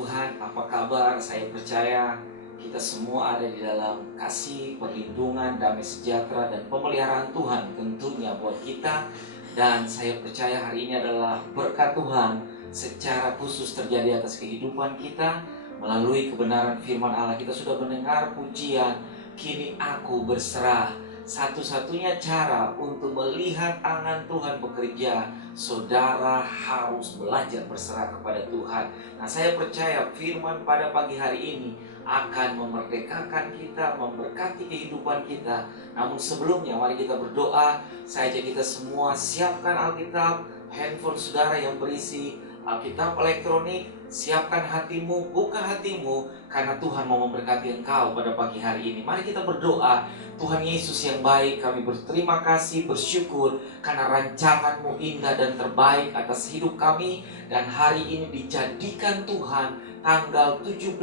Tuhan, apa kabar? Saya percaya kita semua ada di dalam kasih, perlindungan, damai sejahtera, dan pemeliharaan Tuhan tentunya buat kita. Dan saya percaya hari ini adalah berkat Tuhan secara khusus terjadi atas kehidupan kita. Melalui kebenaran firman Allah kita sudah mendengar pujian, kini aku berserah. Satu-satunya cara untuk melihat tangan Tuhan bekerja, saudara harus belajar berserah kepada Tuhan. Nah, saya percaya firman pada pagi hari ini akan memerdekakan kita, memberkati kehidupan kita. Namun sebelumnya mari kita berdoa. Saya ajak kita semua siapkan Alkitab, handphone saudara yang berisi Alkitab elektronik, siapkan hatimu, buka hatimu, karena Tuhan mau memberkati engkau pada pagi hari ini. Mari kita berdoa. Tuhan Yesus yang baik, kami berterima kasih, bersyukur karena rancangan-Mu indah dan terbaik atas hidup kami. Dan hari ini dijadikan Tuhan tanggal 17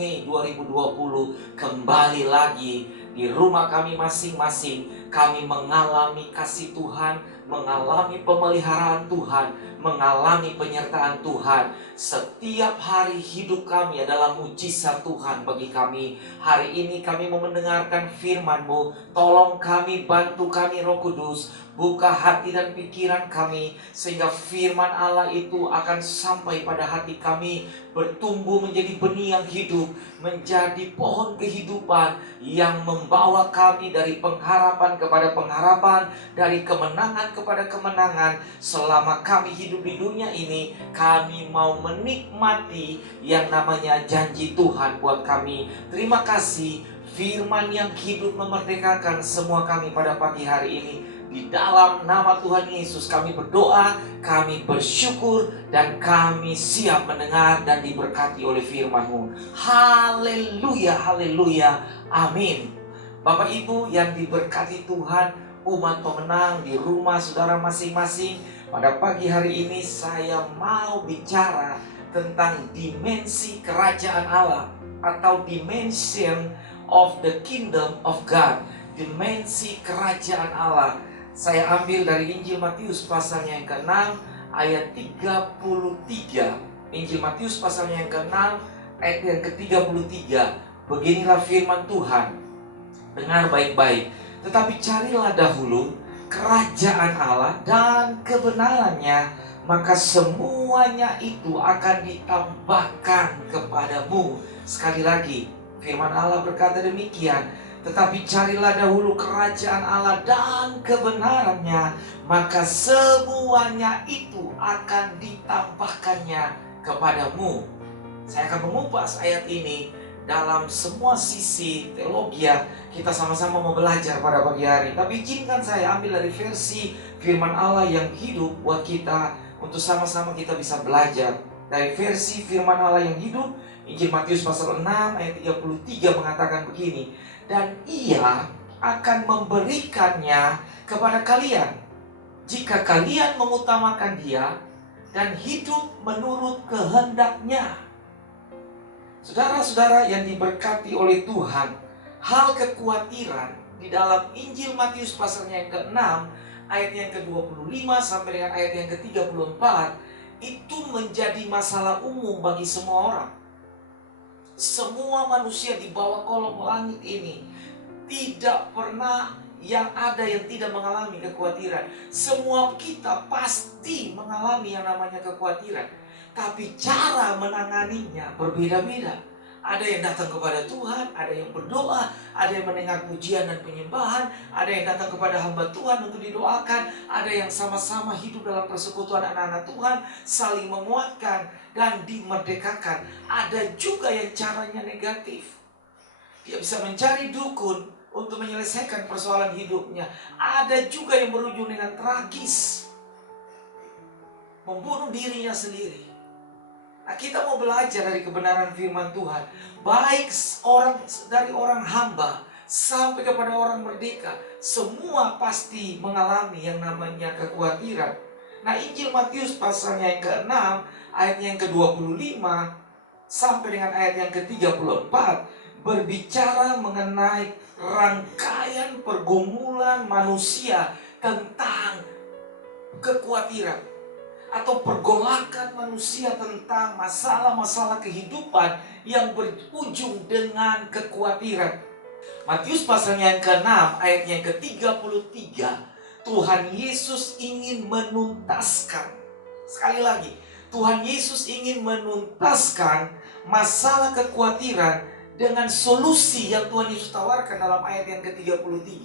Mei 2020 kembali lagi di rumah kami masing-masing. Kami mengalami kasih Tuhan, mengalami pemeliharaan Tuhan, mengalami penyertaan Tuhan. Setiap hari hidup kami adalah mujizat Tuhan bagi kami. Hari ini kami mau mendengarkan firman-Mu. Tolong kami, bantu kami Roh Kudus. Buka hati dan pikiran kami sehingga firman Allah itu akan sampai pada hati kami, bertumbuh menjadi benih yang hidup, menjadi pohon kehidupan yang membawa kami dari pengharapan kepada pengharapan, dari kemenangan kepada kemenangan. Selama kami hidup di dunia ini, kami mau menikmati yang namanya janji Tuhan buat kami. Terima kasih, firman yang hidup memerdekakan semua kami pada pagi hari ini. Di dalam nama Tuhan Yesus kami berdoa, kami bersyukur, dan kami siap mendengar dan diberkati oleh firman-Mu. Haleluya, haleluya, amin. Bapak Ibu yang diberkati Tuhan, umat pemenang di rumah saudara masing-masing, pada pagi hari ini saya mau bicara tentang dimensi kerajaan Allah atau dimension of the kingdom of God. Dimensi kerajaan Allah. Saya ambil dari Injil Matius pasalnya yang ke-6 ayat 33. Injil Matius pasalnya yang ke-6 ayat yang ke-33. Beginilah firman Tuhan. Dengar baik-baik. Tetapi carilah dahulu kerajaan Allah dan kebenarannya, maka semuanya itu akan ditambahkan kepadamu. Sekali lagi, firman Allah berkata demikian. Tetapi carilah dahulu kerajaan Allah dan kebenarannya, maka semuanya itu akan ditambahkannya kepadamu. Saya akan mengupas ayat ini dalam semua sisi teologi. Kita sama-sama mau belajar pada pagi hari. Tapi izinkan saya ambil dari versi firman Allah yang hidup buat kita, untuk sama-sama kita bisa belajar. Dari versi firman Allah yang hidup, Injil Matius pasal 6 ayat 33 mengatakan begini. Dan ia akan memberikannya kepada kalian jika kalian mengutamakan dia dan hidup menurut kehendaknya. Saudara-saudara yang diberkati oleh Tuhan, hal kekhawatiran di dalam Injil Matius pasalnya yang ke-6 ayat yang ke-25 sampai dengan ayat yang ke-34 itu menjadi masalah umum bagi semua orang. Semua manusia di bawah kolong langit ini tidak pernah yang ada yang tidak mengalami kekhawatiran. Semua kita pasti mengalami yang namanya kekhawatiran. Tapi cara menanganinya berbeda-beda. Ada yang datang kepada Tuhan, ada yang berdoa, ada yang mendengar pujian dan penyembahan, ada yang datang kepada hamba Tuhan untuk didoakan, ada yang sama-sama hidup dalam persekutuan anak-anak Tuhan, saling menguatkan dan dimerdekakan. Ada juga yang caranya negatif. Dia bisa mencari dukun untuk menyelesaikan persoalan hidupnya. Ada juga yang berujung dengan tragis, membunuh dirinya sendiri. Nah, kita mau belajar dari kebenaran firman Tuhan, baik dari orang hamba sampai kepada orang merdeka, semua pasti mengalami yang namanya kekhawatiran. Nah, Injil Matius pasalnya yang ke-6 ayat yang ke-25 sampai dengan ayat yang ke-34 berbicara mengenai rangkaian pergumulan manusia tentang kekhawatiran. atau pergolakan manusia tentang masalah-masalah kehidupan yang berujung dengan kekhawatiran. Matius pasalnya yang ke-6 ayatnya yang ke-33, Tuhan Yesus ingin menuntaskan. Sekali lagi, Tuhan Yesus ingin menuntaskan masalah kekhawatiran dengan solusi yang Tuhan Yesus tawarkan dalam ayat yang ke-33.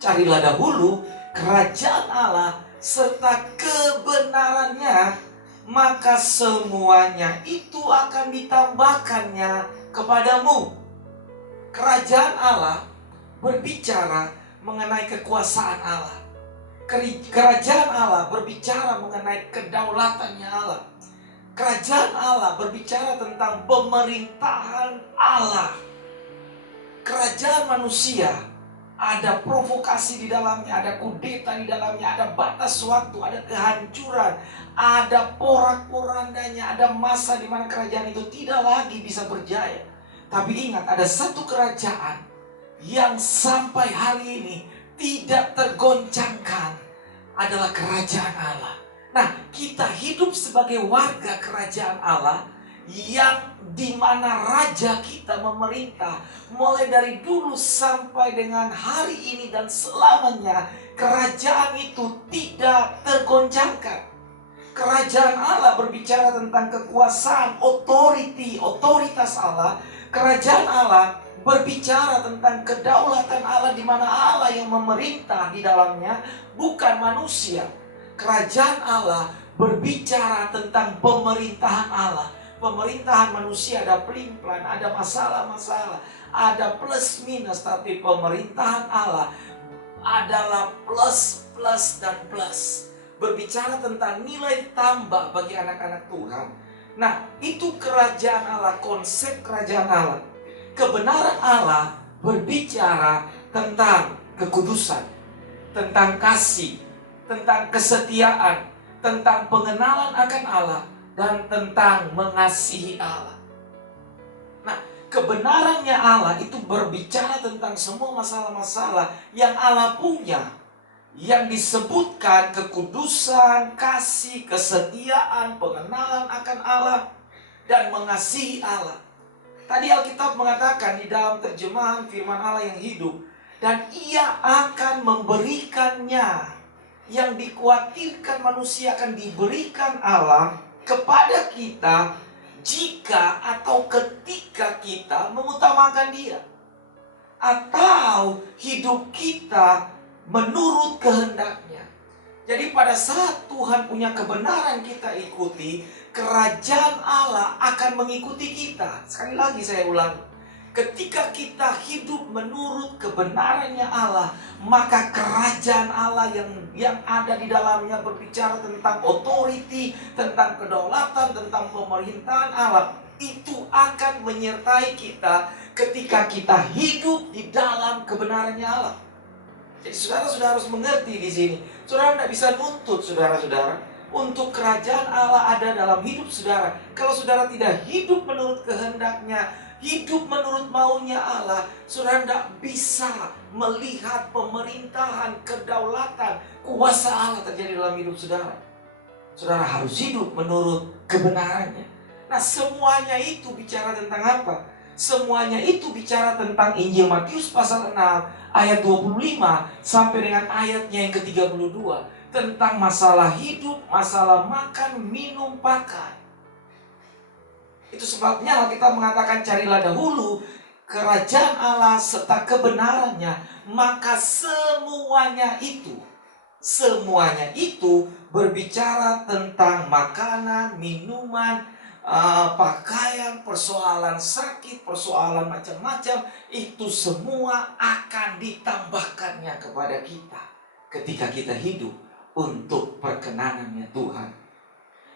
Carilah dahulu kerajaan Allah serta kebenarannya, maka semuanya itu akan ditambahkannya kepadamu. Kerajaan Allah berbicara mengenai kekuasaan Allah. Kerajaan Allah berbicara mengenai kedaulatannya Allah. Kerajaan Allah berbicara tentang pemerintahan Allah. Kerajaan manusia ada provokasi di dalamnya, ada kudeta di dalamnya, ada batas waktu, ada kehancuran, ada porak-porandanya, ada masa di mana kerajaan itu tidak lagi bisa berjaya. Tapi ingat, ada satu kerajaan yang sampai hari ini tidak tergoncangkan, adalah kerajaan Allah. Nah, kita hidup sebagai warga kerajaan Allah yang dimana raja kita memerintah mulai dari dulu sampai dengan hari ini dan selamanya. Kerajaan itu tidak tergoncangkan. Kerajaan Allah berbicara tentang kekuasaan, otoritas Allah. Kerajaan Allah berbicara tentang kedaulatan Allah, di mana Allah yang memerintah di dalamnya, bukan manusia. Kerajaan Allah berbicara tentang pemerintahan Allah. Pemerintahan manusia ada pelin-pelan, ada masalah-masalah, ada plus minus, tapi pemerintahan Allah adalah plus, plus, dan plus. Berbicara tentang nilai tambah bagi anak-anak Tuhan. Nah, itu kerajaan Allah, konsep kerajaan Allah. Kebenaran Allah berbicara tentang kekudusan, tentang kasih, tentang kesetiaan, tentang pengenalan akan Allah, dan tentang mengasihi Allah. Nah, kebenarannya Allah itu berbicara tentang semua masalah-masalah yang Allah punya, yang disebutkan kekudusan, kasih, kesetiaan, pengenalan akan Allah, dan mengasihi Allah. Tadi Alkitab mengatakan di dalam terjemahan firman Allah yang hidup, dan ia akan memberikannya. Yang dikhawatirkan manusia akan diberikan Allah kepada kita jika atau ketika kita mengutamakan Dia, atau hidup kita menurut kehendaknya. Jadi pada saat Tuhan punya kebenaran kita ikuti, kerajaan Allah akan mengikuti kita. Sekali lagi saya ulangi, ketika kita hidup menurut kebenarannya Allah, maka kerajaan Allah yang ada di dalamnya berbicara tentang otoriti, tentang kedaulatan, tentang pemerintahan Allah, itu akan menyertai kita ketika kita hidup di dalam kebenarannya Allah. Jadi saudara-saudara harus mengerti di sini. Saudara tidak bisa nuntut saudara-saudara untuk kerajaan Allah ada dalam hidup saudara. Kalau saudara tidak hidup menurut kehendaknya, hidup menurut maunya Allah, saudara tidak bisa melihat pemerintahan, kedaulatan, kuasa Allah terjadi dalam hidup saudara. Saudara harus hidup menurut kebenarannya. Nah, semuanya itu bicara tentang apa? Semuanya itu bicara tentang Injil Matius pasal 6 ayat 25 sampai dengan ayatnya yang ke-32. Tentang masalah hidup, masalah makan, minum, pakai. Itu sebabnya kita mengatakan carilah dahulu kerajaan Allah serta kebenarannya, maka semuanya itu berbicara tentang makanan, minuman, pakaian, persoalan sakit, persoalan macam-macam, itu semua akan ditambahkannya kepada kita ketika kita hidup untuk perkenanannya Tuhan.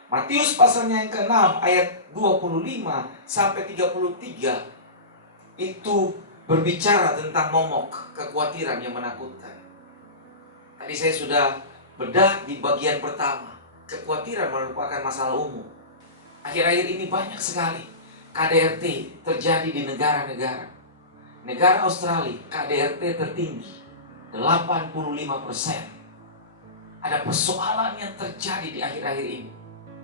Matius pasalnya yang ke-6 ayat 25 sampai 33 itu berbicara tentang momok, kekhawatiran yang menakutkan. Tadi saya sudah bedah di bagian pertama. Kekhawatiran merupakan masalah umum. Akhir-akhir ini banyak sekali KDRT terjadi di negara-negara. Negara Australia, KDRT tertinggi 85%. Ada persoalan yang terjadi di akhir-akhir ini.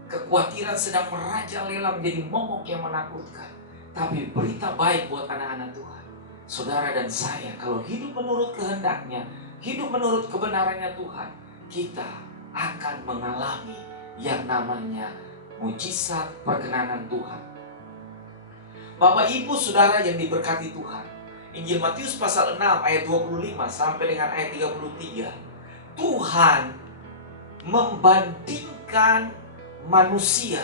Kekhawatiran sedang merajalela menjadi momok yang menakutkan. Tapi berita baik buat anak-anak Tuhan. Saudara dan saya, kalau hidup menurut kehendaknya, hidup menurut kebenarannya Tuhan, kita akan mengalami yang namanya mujizat perkenanan Tuhan. Bapak Ibu Saudara yang diberkati Tuhan, Injil Matius pasal 6 ayat 25 sampai dengan ayat 33, Tuhan membandingkan manusia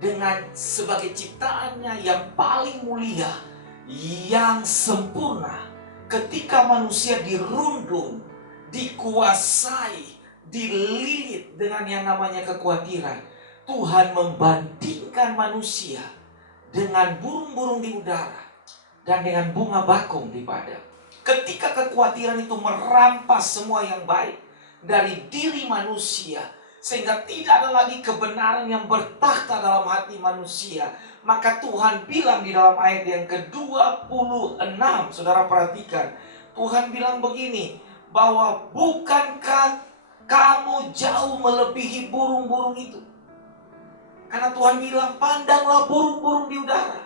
dengan sebagai ciptaannya yang paling mulia, yang sempurna. Ketika manusia dirundung, dikuasai, dililit dengan yang namanya kekhawatiran, Tuhan membandingkan manusia dengan burung-burung di udara dan dengan bunga bakung di padang. Ketika kekhawatiran itu merampas semua yang baik dari diri manusia, sehingga tidak ada lagi kebenaran yang bertakhta dalam hati manusia, maka Tuhan bilang di dalam ayat yang ke-26, saudara perhatikan, Tuhan bilang begini, bahwa bukankah kamu jauh melebihi burung-burung itu? Karena Tuhan bilang, pandanglah burung-burung di udara.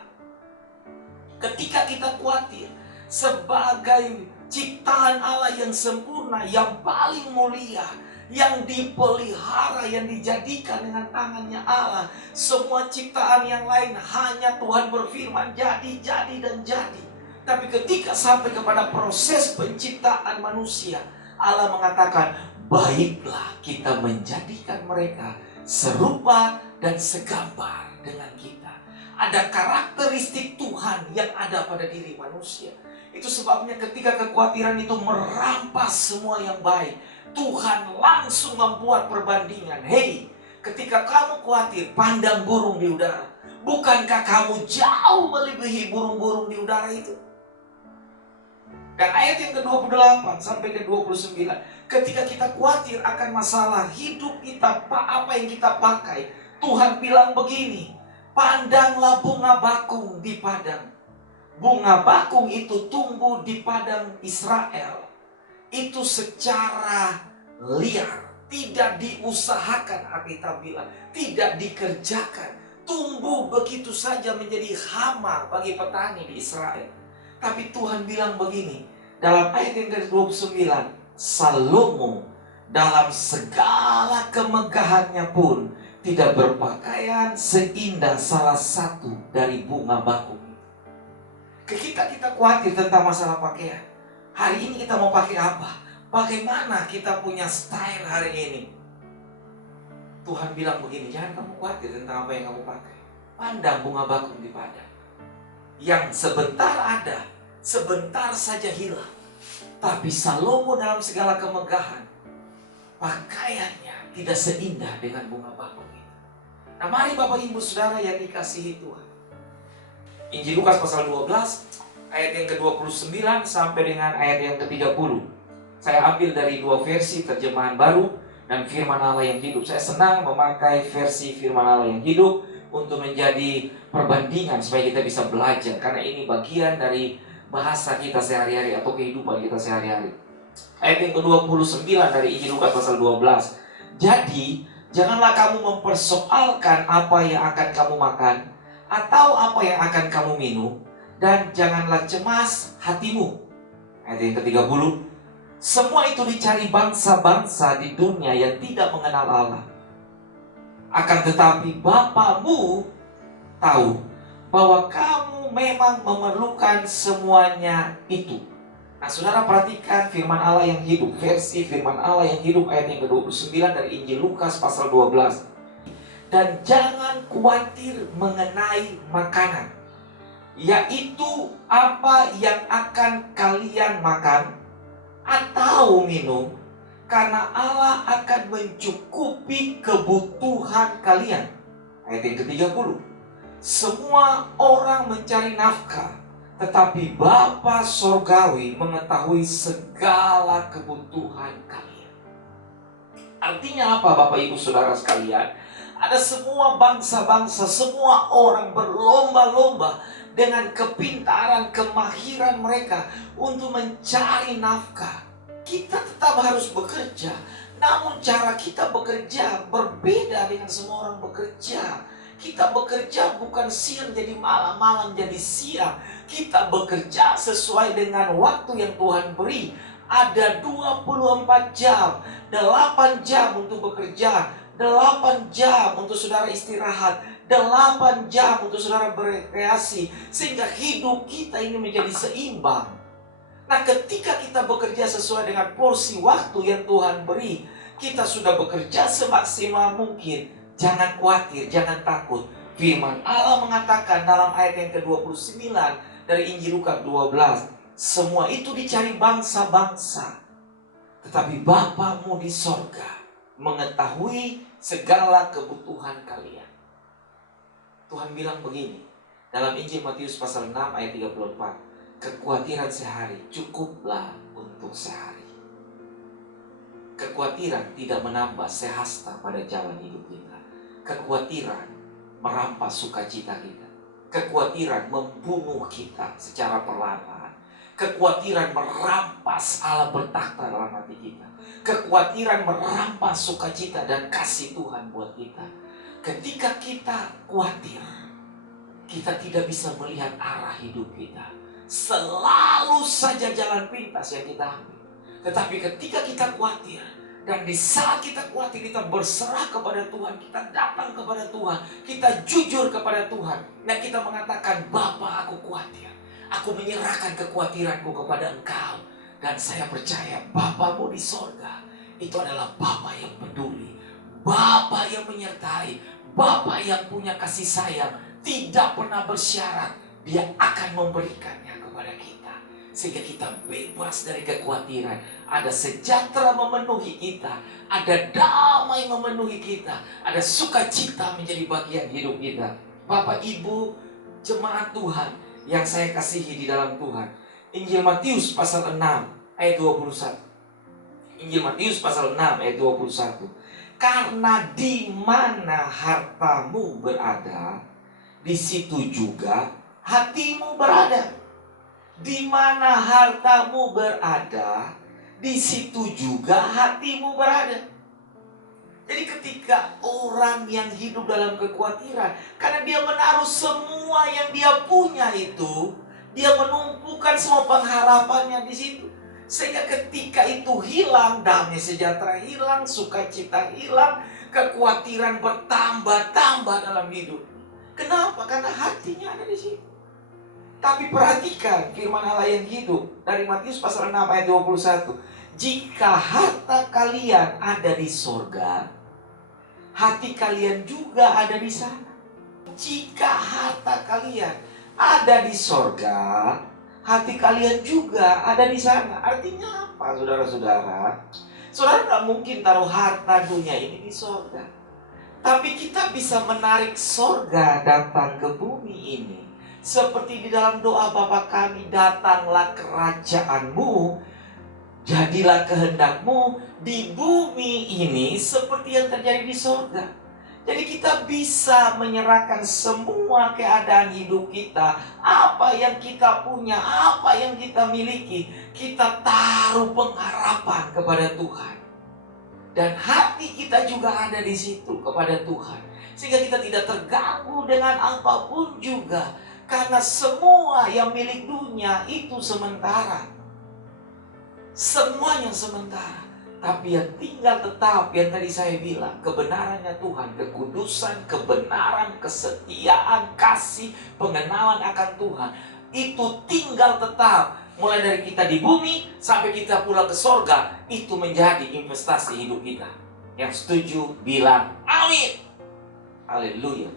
Ketika kita khawatir, sebagai ciptaan Allah yang sempurna, yang paling mulia, yang dipelihara, yang dijadikan dengan tangannya Allah, semua ciptaan yang lain hanya Tuhan berfirman jadi, jadi, dan jadi. Tapi ketika sampai kepada proses penciptaan manusia, Allah mengatakan, baiklah kita menjadikan mereka serupa dan segambar dengan kita. Ada karakteristik Tuhan yang ada pada diri manusia. Itu sebabnya ketika kekhawatiran itu merampas semua yang baik, Tuhan langsung membuat perbandingan. Hei, ketika kamu khawatir, pandang burung di udara. Bukankah kamu jauh melebihi burung-burung di udara itu? Dan ayat yang ke-28 sampai ke-29, ketika kita khawatir akan masalah hidup kita, apa yang kita pakai, Tuhan bilang begini, pandanglah bunga bakung di padang. Bunga bakung itu tumbuh di padang Israel. Itu secara liar, tidak diusahakan, Alkitab bilang, tidak dikerjakan, tumbuh begitu saja menjadi hama bagi petani di Israel. Tapi Tuhan bilang begini, dalam ayat yang ke-29, Salomo dalam segala kemegahannya pun tidak berpakaian seindah salah satu dari bunga bakung. Ketika kita khawatir tentang masalah pakaian, hari ini kita mau pakai apa? Bagaimana kita punya style hari ini? Tuhan bilang begini, jangan kamu khawatir tentang apa yang kamu pakai. Pandang bunga bakung di padang, yang sebentar ada, sebentar saja hilang. Tapi Salomo dalam segala kemegahan, pakaiannya tidak seindah dengan bunga bakung itu. Nah, mari Bapak Ibu Saudara yang dikasihi Tuhan, Injil Lukas pasal 12 ayat yang ke-29 sampai dengan ayat yang ke-30. Saya ambil dari dua versi terjemahan baru dan firman Allah yang hidup. Saya senang memakai versi firman Allah yang hidup untuk menjadi perbandingan supaya kita bisa belajar, karena ini bagian dari bahasa kita sehari-hari atau kehidupan kita sehari-hari. Ayat yang ke-29 dari Injil Lukas pasal 12. Jadi, janganlah kamu mempersoalkan apa yang akan kamu makan atau apa yang akan kamu minum, dan janganlah cemas hatimu. Ayat yang ke-30. Semua itu dicari bangsa-bangsa di dunia yang tidak mengenal Allah. Akan tetapi Bapamu tahu bahwa kamu memang memerlukan semuanya itu. Nah, saudara perhatikan firman Allah yang hidup, versi firman Allah yang hidup ayat yang ke-29 dari Injil Lukas pasal 12. Dan jangan khawatir mengenai makanan, yaitu apa yang akan kalian makan atau minum, karena Allah akan mencukupi kebutuhan kalian. Ayat yang ke-30. Semua orang mencari nafkah, tetapi Bapa Sorgawi mengetahui segala kebutuhan kalian. Artinya apa Bapak Ibu Saudara sekalian? Ada semua bangsa-bangsa, semua orang berlomba-lomba dengan kepintaran, kemahiran mereka untuk mencari nafkah. Kita tetap harus bekerja, Namun cara kita bekerja berbeda dengan semua orang bekerja. Kita bekerja bukan siang jadi malam, malam jadi siang. Kita bekerja sesuai dengan waktu yang Tuhan beri. Ada 24 jam, 8 jam untuk bekerja, 8 jam untuk saudara istirahat, 8 jam untuk saudara berekreasi. Sehingga hidup kita ini menjadi seimbang. Nah, ketika kita bekerja sesuai dengan porsi waktu yang Tuhan beri, kita sudah bekerja semaksimal mungkin. Jangan khawatir, jangan takut. Firman Allah mengatakan dalam ayat yang ke-29 dari Injil Lukas 12, semua itu dicari bangsa-bangsa, tetapi Bapamu di sorga mengetahui segala kebutuhan kalian. Tuhan bilang begini dalam Injil Matius pasal 6 ayat 34, kekhawatiran sehari cukuplah untuk sehari. Kekhawatiran tidak menambah sehasta pada jalan hidup kita. Kekhawatiran merampas sukacita kita. Kekhawatiran membunuh kita secara perlahan. Kekhawatiran merampas Allah bertakhta dalam hati kita. Kekhawatiran merampas sukacita dan kasih Tuhan buat kita. Ketika kita khawatir, kita tidak bisa melihat arah hidup kita. Selalu saja jalan pintas yang kita ambil. Tetapi ketika kita khawatir, dan di saat kita khawatir, kita berserah kepada Tuhan, kita datang kepada Tuhan, kita jujur kepada Tuhan, dan kita mengatakan, Bapa, aku khawatir. Aku menyerahkan kekhawatiranku kepada Engkau. Dan saya percaya Bapamu di sorga itu adalah Bapa yang peduli, Bapa yang menyertai, Bapa yang punya kasih sayang, tidak pernah bersyarat. Dia akan memberikannya kepada kita, sehingga kita bebas dari kekhawatiran. Ada sejahtera memenuhi kita, ada damai memenuhi kita, ada sukacita menjadi bagian hidup kita. Bapak, Ibu, jemaat Tuhan yang saya kasihi di dalam Tuhan, Injil Matius pasal 6 ayat 21. Injil Matius pasal 6 ayat 21. Karena di mana hartamu berada, di situ juga hatimu berada. Di mana hartamu berada, di situ juga hatimu berada. Jadi ketika orang yang hidup dalam kekhawatiran, karena dia menaruh semua yang dia punya itu, dia menumpukan semua pengharapannya di situ. Sehingga ketika itu hilang, damai sejahtera hilang, sukacita hilang, kekhawatiran bertambah-tambah dalam hidup. Kenapa? Karena hatinya ada di situ. Tapi perhatikan firman Allah yang hidup dari Matius pasal 6 ayat 21. Jika harta kalian ada di sorga, hati kalian juga ada di sana. Jika harta kalian ada di sorga, hati kalian juga ada di sana. Artinya apa, saudara-saudara? Saudara tidak mungkin taruh harta dunia ini di sorga. Tapi kita bisa menarik sorga datang ke bumi ini. Seperti di dalam doa Bapa kami, datanglah kerajaanmu, jadilah kehendakmu di bumi ini seperti yang terjadi di sorga. Jadi kita bisa menyerahkan semua keadaan hidup kita, apa yang kita punya, apa yang kita miliki, kita taruh pengharapan kepada Tuhan. Dan hati kita juga ada di situ kepada Tuhan. Sehingga kita tidak terganggu dengan apapun juga. Karena semua yang milik dunia itu sementara. Semuanya sementara. Tapi yang tinggal tetap, yang tadi saya bilang, kebenarannya Tuhan, kekudusan, kebenaran, kesetiaan, kasih, pengenalan akan Tuhan, itu tinggal tetap. Mulai dari kita di bumi sampai kita pulang ke sorga, itu menjadi investasi hidup kita. Yang setuju bilang amin. Haleluya.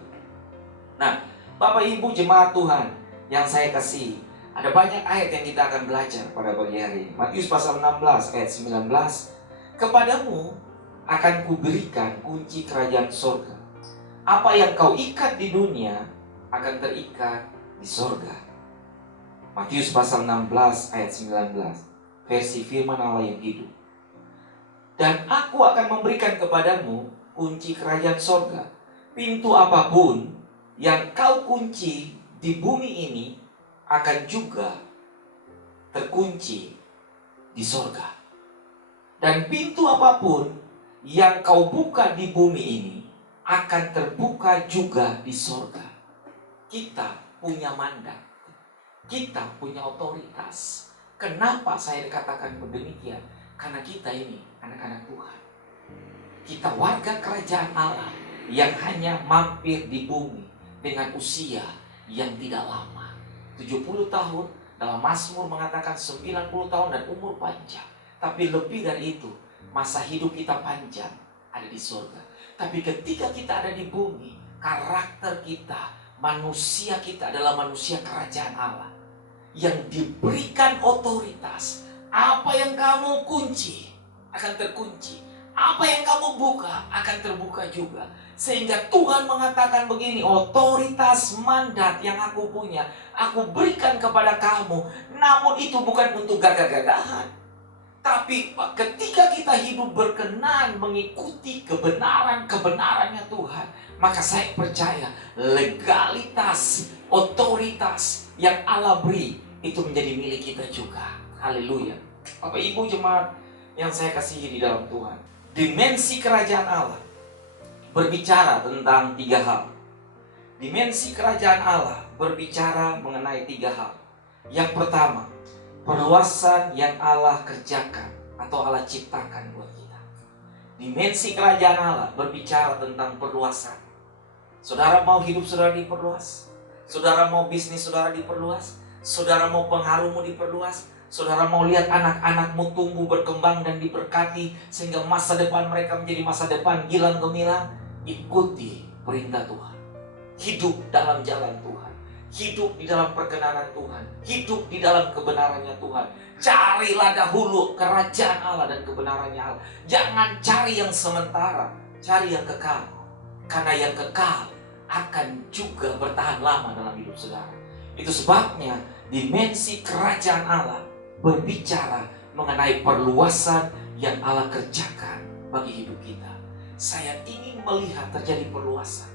Nah, Bapak Ibu jemaat Tuhan yang saya kasih, ada banyak ayat yang kita akan belajar pada pagi hari ini. Matius pasal 16 ayat 19. Kepadamu akan kuberikan kunci kerajaan sorga. Apa yang kau ikat di dunia akan terikat di sorga. Matius pasal 16 ayat 19. Versi firman Allah yang hidup. Dan aku akan memberikan kepadamu kunci kerajaan sorga. Pintu apapun yang kau kunci di bumi ini akan juga terkunci di sorga. Dan pintu apapun yang kau buka di bumi ini akan terbuka juga di sorga. Kita punya mandat, kita punya otoritas. Kenapa saya dikatakan demikian? Karena kita ini anak-anak Tuhan. Kita warga kerajaan Allah yang hanya mampir di bumi dengan usia yang tidak lama. 70 tahun, dalam Mazmur mengatakan 90 tahun dan umur panjang. Tapi lebih dari itu, masa hidup kita panjang ada di surga. Tapi ketika kita ada di bumi, karakter kita, manusia kita adalah manusia kerajaan Allah yang diberikan otoritas. Apa yang kamu kunci akan terkunci, apa yang kamu buka akan terbuka juga. Sehingga Tuhan mengatakan begini, otoritas mandat yang aku punya, aku berikan kepada kamu. Namun itu bukan untuk gagah-gagahan. Tapi ketika kita hidup berkenan mengikuti kebenarannya Tuhan, maka saya percaya legalitas, otoritas yang Allah beri itu menjadi milik kita juga. Haleluya. Bapak Ibu jemaat yang saya kasihi di dalam Tuhan, dimensi kerajaan Allah berbicara tentang 3 hal. Dimensi kerajaan Allah berbicara mengenai 3 hal. Yang pertama, perluasan yang Allah kerjakan atau Allah ciptakan buat kita. Dimensi kerajaan Allah berbicara tentang perluasan. Saudara mau hidup saudara diperluas? Saudara mau bisnis saudara diperluas? Saudara mau pengaruhmu diperluas? Saudara mau lihat anak-anakmu tumbuh, berkembang dan diberkati sehingga masa depan mereka menjadi masa depan gilang gemilang? Ikuti perintah Tuhan. Hidup dalam jalan Tuhan. Hidup di dalam perkenanan Tuhan. Hidup di dalam kebenarannya Tuhan. Carilah dahulu kerajaan Allah dan kebenarannya Allah. Jangan cari yang sementara, cari yang kekal. Karena yang kekal akan juga bertahan lama dalam hidup saudara. Itu sebabnya dimensi kerajaan Allah berbicara mengenai perluasan yang Allah kerjakan bagi hidup kita. Saya ingin melihat terjadi perluasan.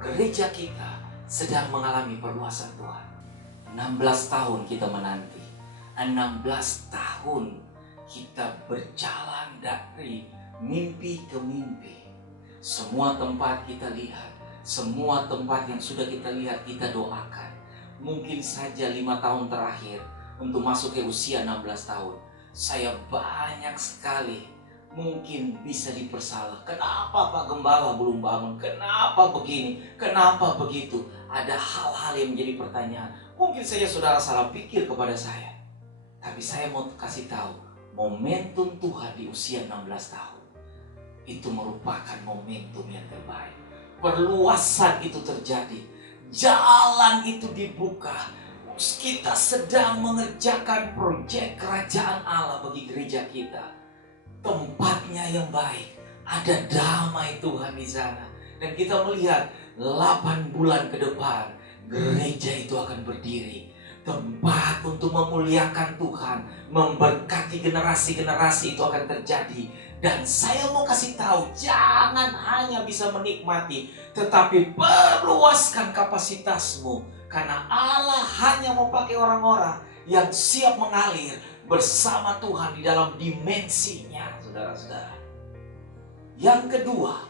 Gereja kita sedang mengalami perluasan Tuhan. 16 tahun kita menanti. 16 tahun kita berjalan dari mimpi ke mimpi. Semua tempat kita lihat, semua tempat yang sudah kita lihat kita doakan. Mungkin saja 5 tahun terakhir untuk masuk ke usia 16 tahun, saya banyak sekali mungkin bisa dipersalah. Kenapa Pak Gembala belum bangun? Kenapa begini? Kenapa begitu? Ada hal-hal yang menjadi pertanyaan. Mungkin saja saudara salah pikir kepada saya. Tapi saya mau kasih tahu, momentum Tuhan di usia 16 tahun itu merupakan momentum yang terbaik. Perluasan itu terjadi. Jalan itu dibuka. Kita sedang mengerjakan proyek kerajaan Allah bagi gereja kita. Tempatnya yang baik, ada damai Tuhan di sana. Dan kita melihat 8 bulan ke depan gereja itu akan berdiri. Tempat untuk memuliakan Tuhan, memberkati generasi-generasi itu akan terjadi. Dan saya mau kasih tahu, jangan hanya bisa menikmati, tetapi perluaskan kapasitasmu. Karena Allah hanya mau pakai orang-orang yang siap mengalir bersama Tuhan di dalam dimensinya, saudara-saudara. Yang kedua,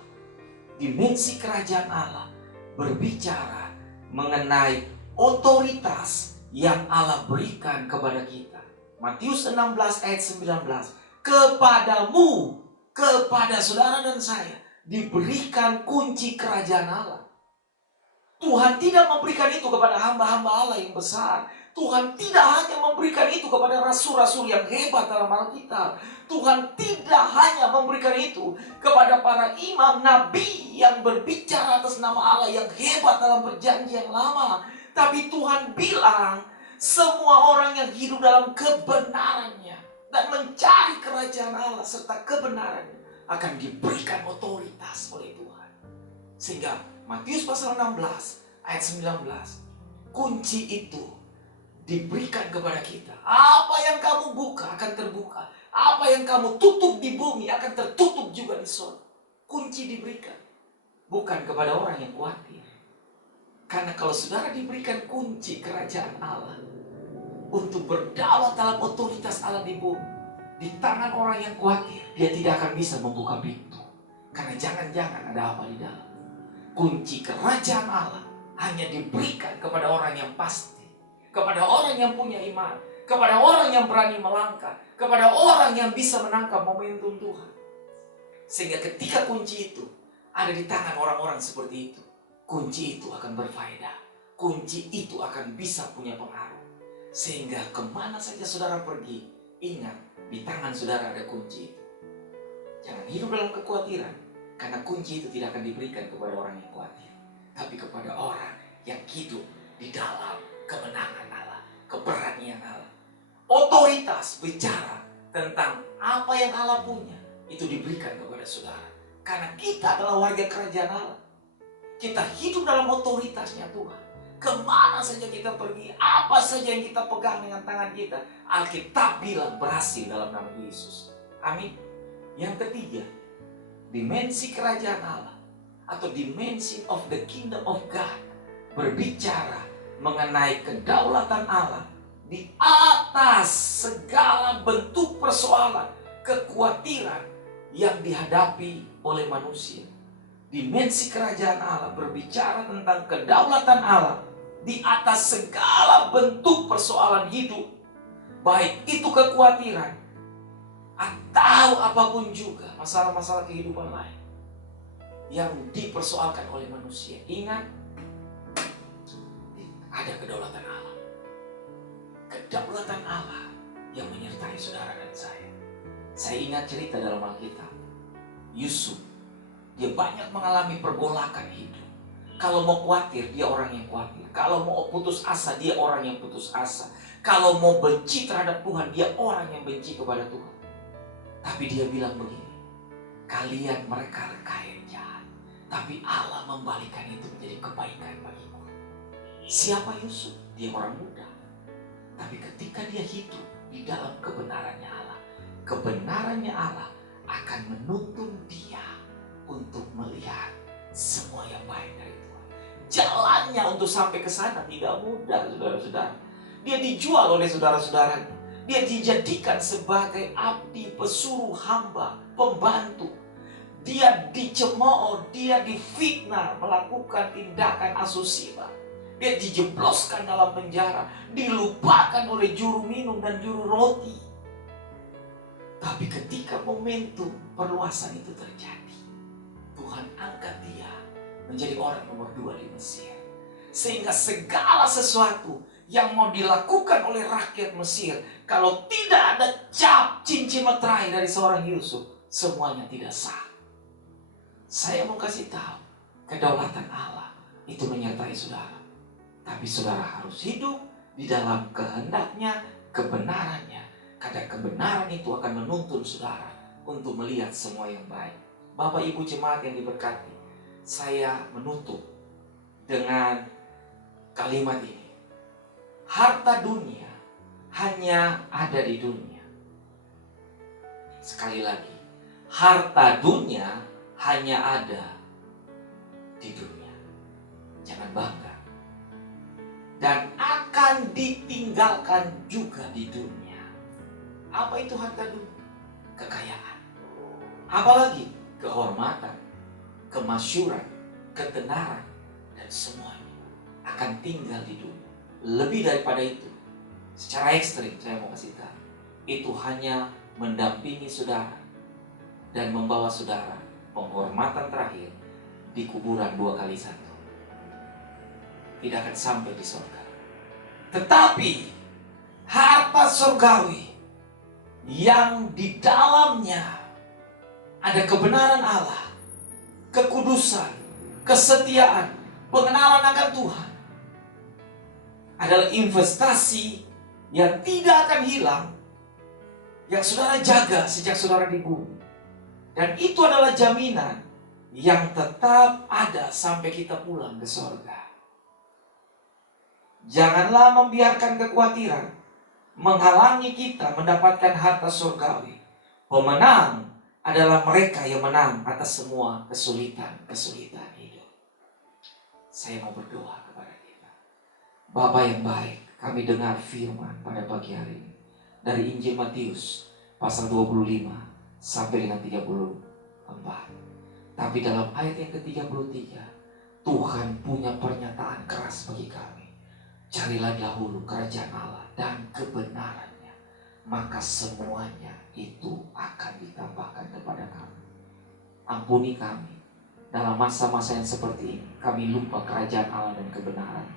dimensi kerajaan Allah berbicara mengenai otoritas yang Allah berikan kepada kita. Matius 16 ayat 19. Kepadamu, kepada saudara dan saya, diberikan kunci kerajaan Allah. Tuhan tidak memberikan itu kepada hamba-hamba Allah yang besar. Tuhan tidak hanya memberikan itu kepada rasul-rasul yang hebat dalam Alkitab. Tuhan tidak hanya memberikan itu kepada para imam nabi yang berbicara atas nama Allah yang hebat dalam perjanjian lama. Tapi Tuhan bilang, semua orang yang hidup dalam kebenarannya dan mencari kerajaan Allah serta kebenarannya akan diberikan otoritas oleh Tuhan. Sehingga Matius pasal 16 ayat 19, kunci itu diberikan kepada kita. Apa yang kamu buka akan terbuka. Apa yang kamu tutup di bumi akan tertutup juga di surga. Kunci diberikan. Bukan kepada orang yang khawatir. Karena kalau saudara diberikan kunci kerajaan Allah untuk berdaulat dalam otoritas Allah di bumi, di tangan orang yang khawatir, dia tidak akan bisa membuka pintu. Karena jangan-jangan ada apa di dalam. Kunci kerajaan Allah hanya diberikan kepada orang yang pasti, kepada orang yang punya iman, kepada orang yang berani melangkah, kepada orang yang bisa menangkap momentum Tuhan. Sehingga ketika kunci itu ada di tangan orang-orang seperti itu, kunci itu akan berfaedah. Kunci itu akan bisa punya pengaruh. Sehingga kemana saja saudara pergi, ingat, di tangan saudara ada kunci itu. Jangan hidup dalam kekhawatiran, karena kunci itu tidak akan diberikan kepada orang yang khawatir, tapi kepada orang yang hidup di dalam kemenangan Allah, keberanian Allah. Otoritas bicara tentang apa yang Allah punya, itu diberikan kepada saudara. Karena kita adalah warga kerajaan Allah. Kita hidup dalam otoritasnya Tuhan. Kemana saja kita pergi, apa saja yang kita pegang dengan tangan kita, Alkitab bilang berhasil dalam nama Yesus. Amin. Yang ketiga, dimensi kerajaan Allah atau dimensi of the kingdom of God berbicara mengenai kedaulatan Allah di atas segala bentuk persoalan, kekhawatiran yang dihadapi oleh manusia. Dimensi kerajaan Allah berbicara tentang kedaulatan Allah di atas segala bentuk persoalan hidup, baik itu kekhawatiran atau apapun juga masalah-masalah kehidupan lain yang dipersoalkan oleh manusia. Ingat, ada kedaulatan Allah. Kedaulatan Allah yang menyertai saudara dan saya. Saya ingat cerita dalam Alkitab. Yusuf, dia banyak mengalami pergolakan hidup. Kalau mau khawatir, dia orang yang khawatir. Kalau mau putus asa, dia orang yang putus asa. Kalau mau benci terhadap Tuhan, dia orang yang benci kepada Tuhan. Tapi dia bilang begini, kalian mereka-reka yang jahat, tapi Allah membalikan itu menjadi kebaikan bagiku. Siapa Yusuf? Dia orang muda. Tapi ketika dia hidup di dalam kebenarannya Allah, kebenarannya Allah akan menuntun dia untuk melihat semua yang baik dari Tuhan. Jalannya untuk sampai ke sana tidak mudah, saudara-saudara. Dia dijual oleh saudara-saudaranya. Dia dijadikan sebagai abdi, pesuruh, hamba, pembantu. Dia dicemooh, dia difitnah, melakukan tindakan asusila. Dia dijebloskan dalam penjara, dilupakan oleh juru minum dan juru roti. Tapi ketika momentum perluasan itu terjadi, Tuhan angkat dia menjadi orang nomor 2 di Mesir. Sehingga segala sesuatu yang mau dilakukan oleh rakyat Mesir, kalau tidak ada cap cincin meterai dari seorang Yusuf, semuanya tidak sah. Saya mau kasih tahu, kedaulatan Allah itu menyertai saudara. Tapi saudara harus hidup di dalam kehendaknya, kebenarannya. Karena kebenaran itu akan menuntun saudara untuk melihat semua yang baik. Bapak Ibu jemaat yang diberkati, saya menutup dengan kalimat ini. Harta dunia hanya ada di dunia. Sekali lagi, harta dunia hanya ada di dunia. Jangan bangga. Dan akan ditinggalkan juga di dunia. Apa itu harta dunia? Kekayaan. Apalagi kehormatan, kemasyuran, ketenaran, dan semuanya akan tinggal di dunia. Lebih daripada itu, secara ekstrim saya mau kasih tahu, itu hanya mendampingi saudara dan membawa saudara penghormatan terakhir di kuburan 2 kali 1. Tidak akan sampai di surga. Tetapi harta surgawi yang di dalamnya ada kebenaran Allah, kekudusan, kesetiaan, pengenalan akan Tuhan, adalah investasi yang tidak akan hilang, yang saudara jaga sejak saudara di bumi. Dan itu adalah jaminan yang tetap ada sampai kita pulang ke surga. Janganlah membiarkan kekhawatiran menghalangi kita mendapatkan harta surgawi. Pemenang adalah mereka yang menang atas semua kesulitan hidup. Saya mau berdoa kepada kita. Bapa yang baik, kami dengar firman pada pagi hari ini dari Injil Matius pasal 25 sampai dengan 34. Tapi dalam ayat yang ke-33, Tuhan punya pernyataan keras bagi kami. Carilah dahulu kerajaan Allah dan kebenarannya, maka semuanya itu akan ditambahkan kepada kami. Ampuni kami dalam masa-masa yang seperti ini. Kami lupa kerajaan Allah dan kebenaran.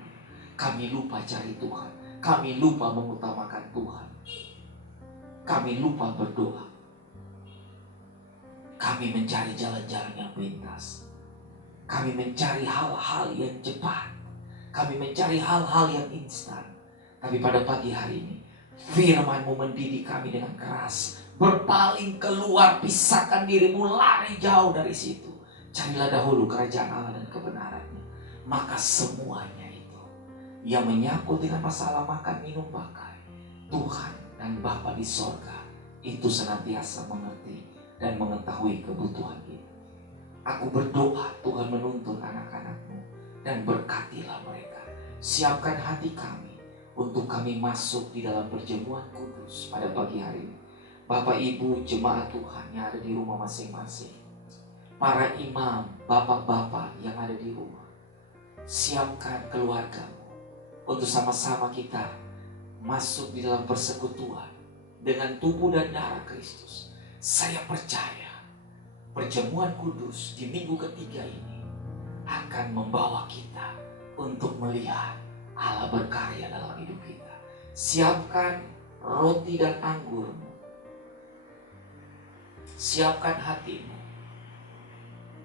Kami lupa cari Tuhan. Kami lupa mengutamakan Tuhan. Kami lupa berdoa. Kami mencari jalan-jalan yang pintas. Kami mencari hal-hal yang cepat. Kami mencari hal-hal yang instan. Tapi pada pagi hari ini, firman-Mu mendidik kami dengan keras. Berpaling keluar, pisahkan dirimu, lari jauh dari situ. Carilah dahulu kerajaan Allah dan kebenarannya. Maka semuanya itu yang menyangkut dengan masalah makan, minum, pakai, Tuhan dan Bapa di sorga itu senantiasa mengerti dan mengetahui kebutuhan kita. Aku berdoa Tuhan menuntun anak-anak-Mu dan berkatilah mereka. Siapkan hati kami untuk kami masuk di dalam perjamuan kudus pada pagi hari ini. Bapak Ibu jemaat Tuhan yang ada di rumah masing-masing, para imam, bapak-bapak yang ada di rumah, siapkan keluargamu untuk sama-sama kita masuk di dalam persekutuan dengan tubuh dan darah Kristus. Saya percaya perjamuan kudus di minggu ketiga ini akan membawa kita untuk melihat Allah berkarya dalam hidup kita. Siapkan roti dan anggurmu. Siapkan hatimu.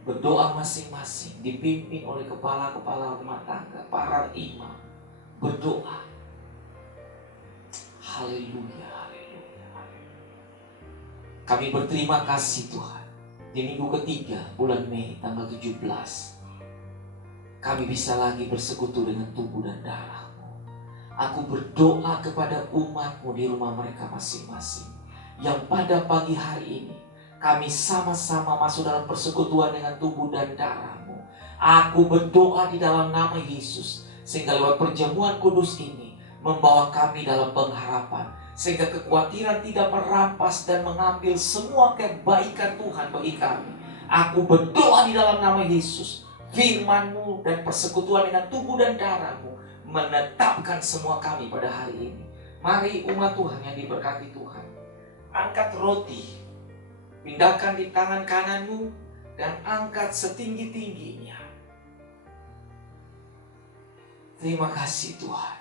Berdoa masing-masing dipimpin oleh kepala-kepala rumah tangga, para imam. Berdoa. Haleluya, haleluya, haleluya. Kami berterima kasih Tuhan. Di minggu ketiga bulan Mei tanggal 17, kami bisa lagi bersekutu dengan tubuh dan darah-Mu. Aku berdoa kepada umat-Mu di rumah mereka masing-masing, yang pada pagi hari ini kami sama-sama masuk dalam persekutuan dengan tubuh dan darah-Mu. Aku berdoa di dalam nama Yesus, sehingga lewat perjamuan kudus ini membawa kami dalam pengharapan, sehingga kekhawatiran tidak merampas dan mengambil semua kebaikan Tuhan bagi kami. Aku berdoa di dalam nama Yesus, firman-Mu dan persekutuan dengan tubuh dan darah-Mu menetapkan semua kami pada hari ini. Mari umat Tuhan yang diberkati Tuhan, angkat roti, pindahkan di tangan kananmu dan angkat setinggi-tingginya. Terima kasih Tuhan.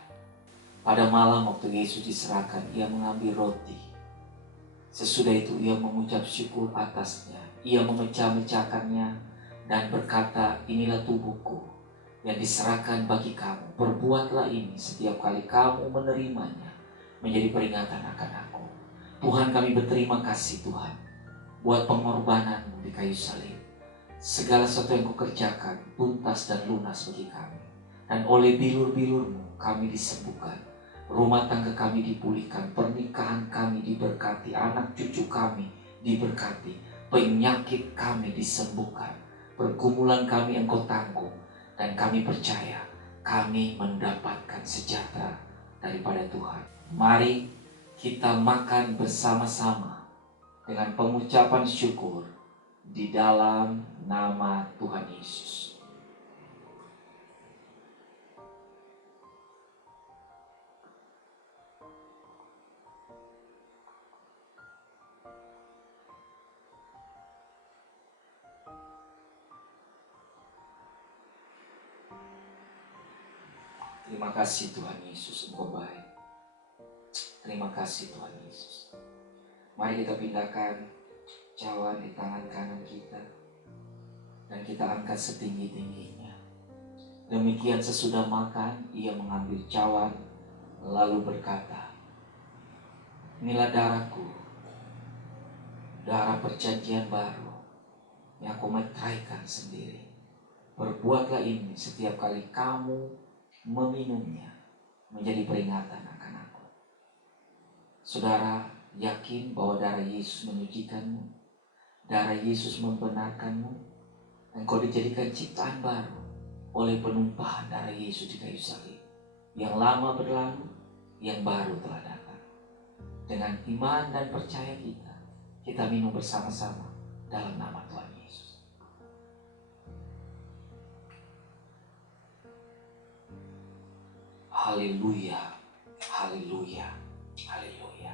Pada malam waktu Yesus diserahkan, Ia mengambil roti. Sesudah itu Ia mengucap syukur atasnya. Ia memecah-mecahkannya dan berkata, inilah tubuhku yang diserahkan bagi kamu. Perbuatlah ini setiap kali kamu menerimanya menjadi peringatan akan aku. Tuhan, kami berterima kasih Tuhan buat pengorbanan-Mu di kayu salib. Segala sesuatu yang Kau kerjakan tuntas dan lunas bagi kami. Dan oleh bilur-bilur-Mu kami disembuhkan. Rumah tangga kami dipulihkan, pernikahan kami diberkati, anak cucu kami diberkati, penyakit kami disembuhkan, pergumulan kami Engkau tanggung, dan kami percaya kami mendapatkan sejahtera daripada Tuhan. Mari kita makan bersama-sama dengan pengucapan syukur di dalam nama Tuhan Yesus. Terima kasih Tuhan Yesus, Engkau baik. Terima kasih Tuhan Yesus. Mari kita pindahkan cawan di tangan kanan kita dan kita angkat setinggi-tingginya. Demikian sesudah makan, Ia mengambil cawan lalu berkata, inilah darahku, darah perjanjian baru yang Aku meteraikan sendiri. Perbuatlah ini setiap kali kamu meminumnya menjadi peringatan akan Aku. Saudara yakin bahwa darah Yesus menyucikanmu, darah Yesus membenarkanmu, engkau dijadikan ciptaan baru oleh penumpahan darah Yesus di kayu salib. Yang lama berlalu, yang baru telah datang. Dengan iman dan percaya kita minum bersama-sama dalam nama Tuhan Yesus. Haleluya, haleluya, haleluya.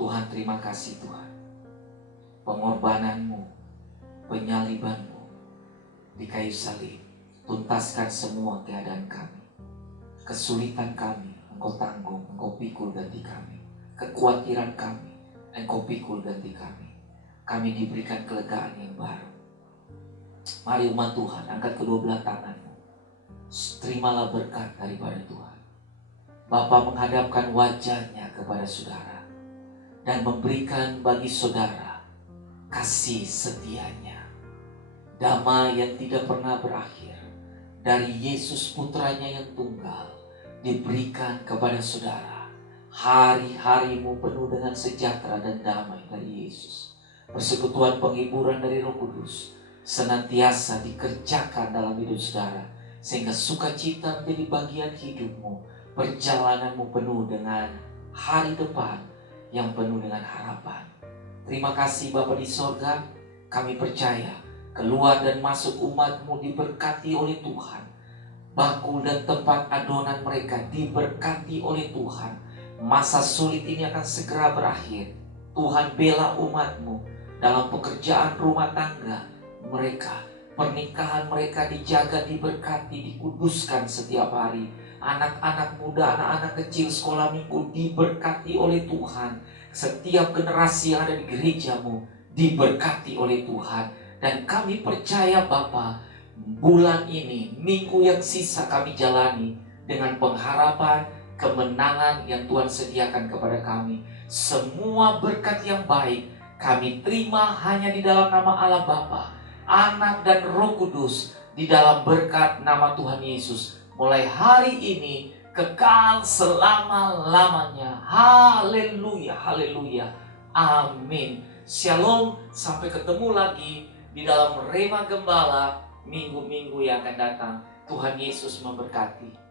Tuhan, terima kasih Tuhan. Pengorbananmu, penyalibanmu di kayu salib tuntaskan semua keadaan kami. Kesulitan kami Engkau tanggung, Engkau pikul ganti kami. Kekhawatiran kami Engkau pikul ganti kami. Kami diberikan kelegaan yang baru. Mari umat Tuhan, angkat kedua belah tanganmu. Terimalah berkat daripada Tuhan. Bapa menghadapkan wajahnya kepada saudara dan memberikan bagi saudara kasih setianya, damai yang tidak pernah berakhir dari Yesus putranya yang tunggal diberikan kepada saudara. Hari-harimu penuh dengan sejahtera dan damai dari Yesus. Persekutuan penghiburan dari Roh Kudus senantiasa dikerjakan dalam hidup saudara, sehingga sukacita menjadi bagian hidupmu. Perjalananmu penuh dengan hari depan yang penuh dengan harapan. Terima kasih Bapa di sorga, kami percaya keluar dan masuk umat-Mu diberkati oleh Tuhan. Bakul dan tempat adonan mereka diberkati oleh Tuhan. Masa sulit ini akan segera berakhir. Tuhan bela umat-Mu dalam pekerjaan rumah tangga mereka. Pernikahan mereka dijaga, diberkati, dikuduskan setiap hari. Anak-anak muda, anak-anak kecil sekolah minggu diberkati oleh Tuhan. Setiap generasi yang ada di gereja-Mu diberkati oleh Tuhan. Dan kami percaya Bapa, bulan ini, minggu yang sisa kami jalani dengan pengharapan kemenangan yang Tuhan sediakan kepada kami. Semua berkat yang baik kami terima hanya di dalam nama Allah Bapa, Anak dan Roh Kudus, di dalam berkat nama Tuhan Yesus. Mulai hari ini kekal selama-lamanya. Haleluya, haleluya. Amin. Shalom, sampai ketemu lagi di dalam Rema Gembala minggu-minggu yang akan datang. Tuhan Yesus memberkati.